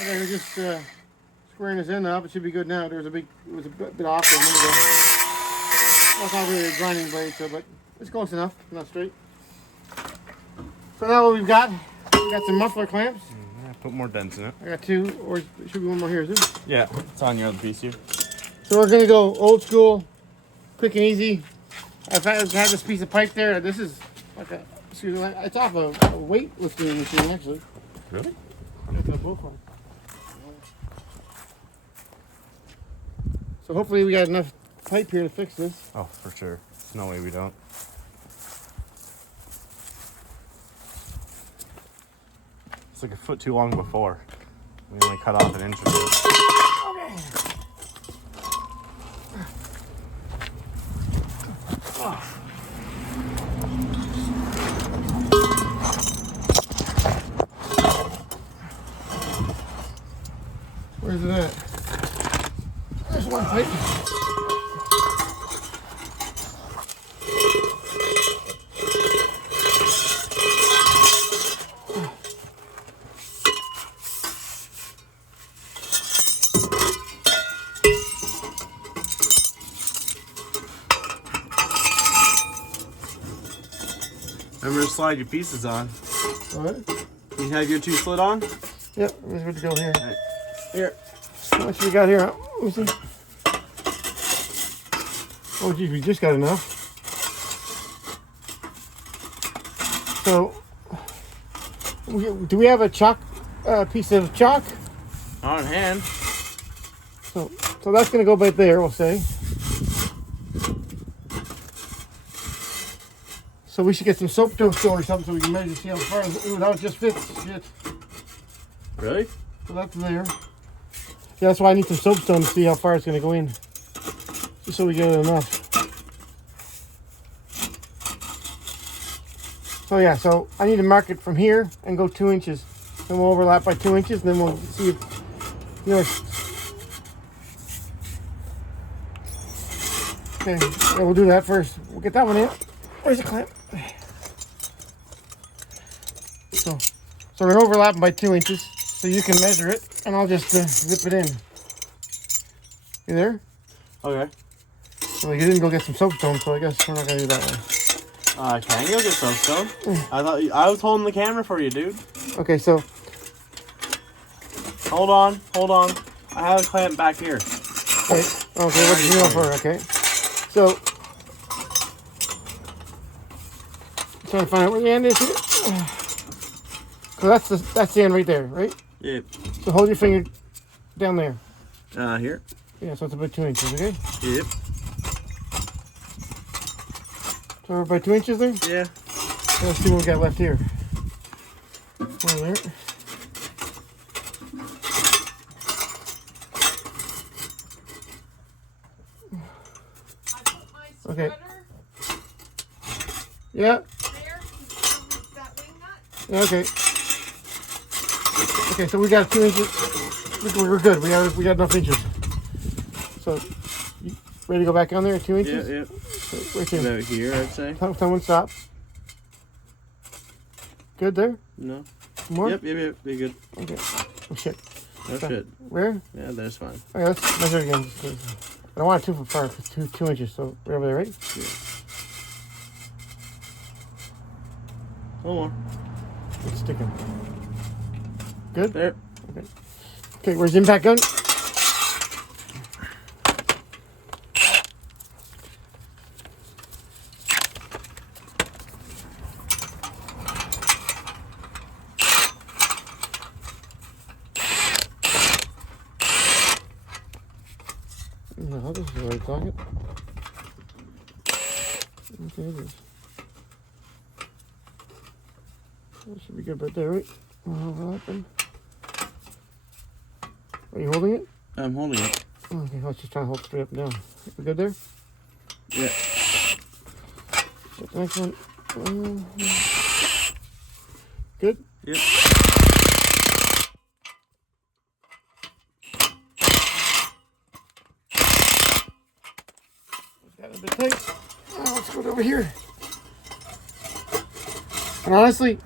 Okay, we're just squaring this end up. It should be good now. It was a bit off there a minute ago. Well, it's not really a grinding blade, so, but it's close enough. Not straight. So now what we got some muffler clamps. Put more dents in it. I got 2, or should be one more here, is it? Yeah, it's on your other piece here. So we're gonna go old school, quick and easy. I've had this piece of pipe there. This is like a, excuse me, it's off a weightlifting machine actually. Really? It's a bullhorn. So hopefully we got enough pipe here to fix this. Oh, for sure. There's no way we don't. It's like a foot too long before. We only cut off an inch of it. Okay. Where's it at? There's one pipe. Remember to slide your pieces on. What? You have your 2 slid on? Yep, we're good to go here. Right. Here. How much we got here? Let me see. Oh, geez, we just got enough. So, do we have a piece of chalk? On hand. So that's going to go right there, we'll say. So we should get some soapstone or something so we can measure, see how far. Ooh, that just fits. Shit. Really? So that's there. Yeah, that's why I need some soapstone to see how far it's going to go in. Just so we get it enough. So yeah, so I need to mark it from here and go 2 inches. Then we'll overlap by 2 inches, and then we'll see if, you know. Okay, yeah, we'll do that first. We'll get that one in. Where's the clamp? So we're overlapping by 2 inches, so you can measure it, and I'll just zip it in. You there? Okay. Well, you didn't go get some soapstone, so I guess we're not gonna do that one. Can you go get soapstone? I was holding the camera for you, dude. Okay, so Hold on. I have a clamp back here. wait. Okay, what's the deal for? Okay, so trying to find out where the end is here. So that's the end right there, right? Yep. So hold your finger down there. Here. Yeah, so it's about 2 inches, okay? Yep. So we're about 2 inches there? Yeah. Let's see what we got left here. One there. Okay. Yeah. Yeah, okay. Okay, so we got 2 inches. We're good. We got enough inches. So, you ready to go back on there at 2 inches? Yeah. So, right there. About here, I'd say. Someone stop. Good there? No. More? Yep. Be good. Okay. Oh, shit. No shit. Where? Yeah, that's fine. Okay, let's measure again. I don't want it too far. It's 2 inches. So, right over there, right? Yeah. One more. It's sticking. Good? There. Okay. Okay, where's the impact gun? No, this is the right target. Okay, it is. That should be good right there, right? Overlapping. Are you holding it? I'm holding it. Okay, I was just trying to hold straight up and down. We good there? Yeah. Get the next one. Good? Yep. Got a bit tight. Let's go over here. And honestly,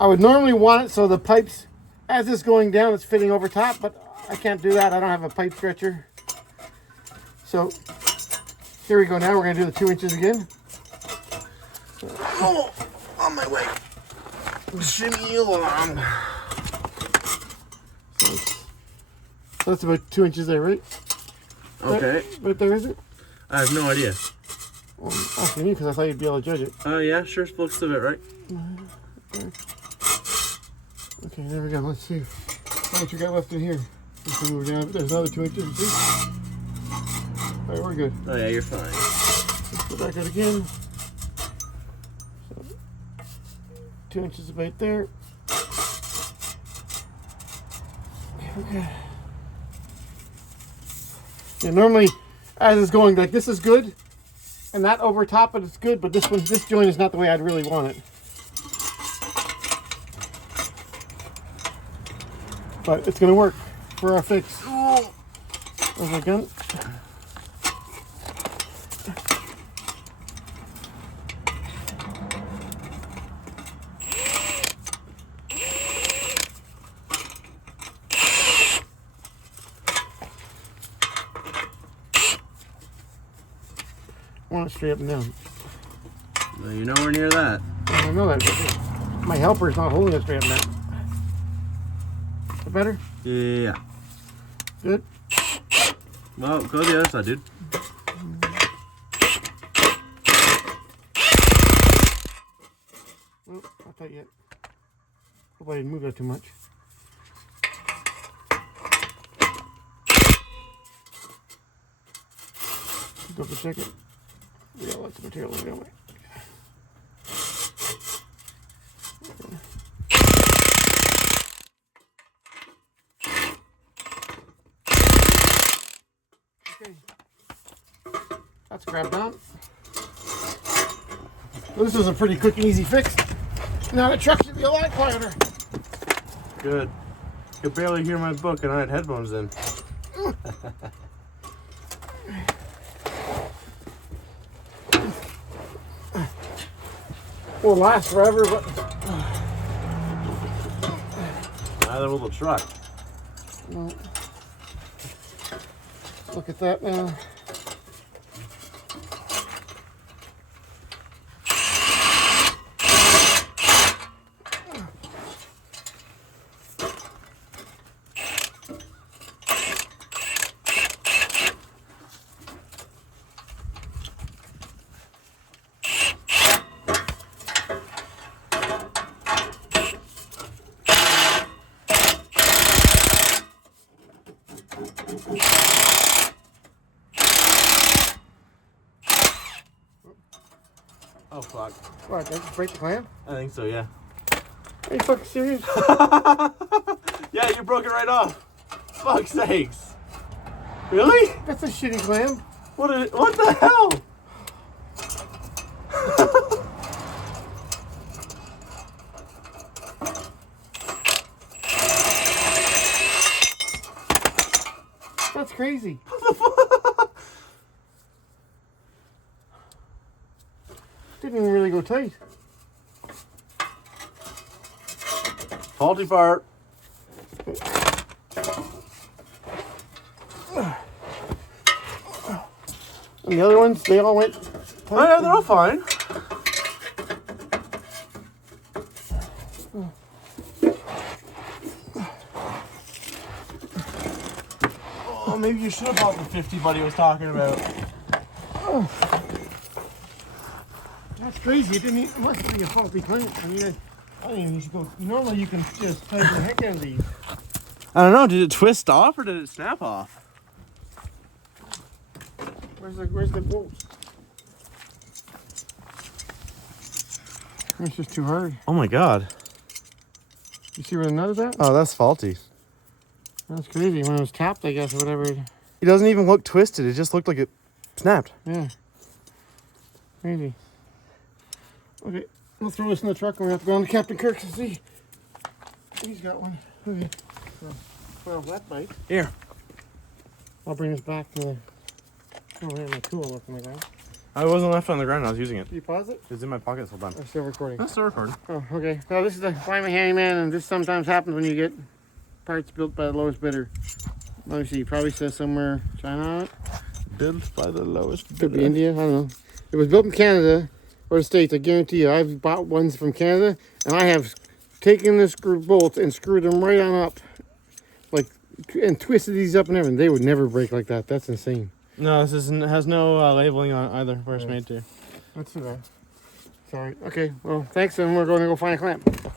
I would normally want it so the pipes as it's going down, it's fitting over top, but I can't do that. I don't have a pipe stretcher. So here we go. Now we're going to do the 2 inches again. Oh, on my way. Shimmy along. So that's about 2 inches there, right? Okay. Right there, is it? I have no idea. Well, asking you because I thought you'd be able to judge it. Yeah, sure. Looks a bit right. Okay, there we go. Let's see how much we got left in here. Let's move down. There's another 2 inches. See? All right, we're good. Oh yeah, you're fine. Let's go back out again. So, 2 inches about there. Okay. Yeah, normally, as it's going, like this is good, and that over top it is good, but this joint is not the way I'd really want it. But it's gonna work for our fix. There's my gun. I want it straight up and down. Well, you're nowhere near that. I know that. But my helper is not holding it straight up and down. Is that better? Yeah. Good? Well, go the other side, dude. Oh, not that yet. Hope I didn't move that too much. Double check it. We got lots of material in there, don't we? Okay. That's grabbed on. Well, this was a pretty quick and easy fix. Now the truck should be a lot quieter. Good. You could barely hear my book and I had headphones in. Won't last forever, but Neither will the truck. no. Look at that now. Oh, fuck. What, did I just break the clamp? I think so, yeah. Are you fucking serious? Yeah, you broke it right off. Fuck's sakes. Really? That's a shitty clamp. What the hell? That's crazy. Didn't even really go tight. Faulty part. And the other ones, they all went tight. Oh yeah, they're all fine. Oh, maybe you should have bought the 50 buddy was talking about. That's crazy. It must be a faulty clamp. I mean, I don't even need to go. Normally you can just tighten the heck out of these. I don't know, did it twist off or did it snap off? Where's the bolt? It's just too hard. Oh my god. You see where the nut is at? Oh, that's faulty. That's crazy. When it was tapped, I guess, or whatever. It doesn't even look twisted, it just looked like it snapped. Yeah. Crazy. Okay, we'll throw this in the truck and we'll have to go on to Captain Kirk's and see. He's got one. Okay. Well, that bite. Here. I'll bring this back to the... Oh, there's my tool left on the ground. I wasn't left on the ground, I was using it. Did you pause it? It's in my pocket this whole time. I'm still recording. I'm still recording. Oh, okay. Well, this is the Find My Handyman, and this sometimes happens when you get parts built by the lowest bidder. Let me see. Probably says somewhere China. Built by the lowest Could be bidder. India. I don't know. It was built in Canada or the States. I guarantee you. I've bought ones from Canada, and I have taken the screw bolts and screwed them right on up, like, and twisted these up and everything. They would never break like that. That's insane. No, this isn't, has no labeling on it either where it's made to. That's too bad. Sorry. Okay. Well, thanks, and we're going to go find a clamp.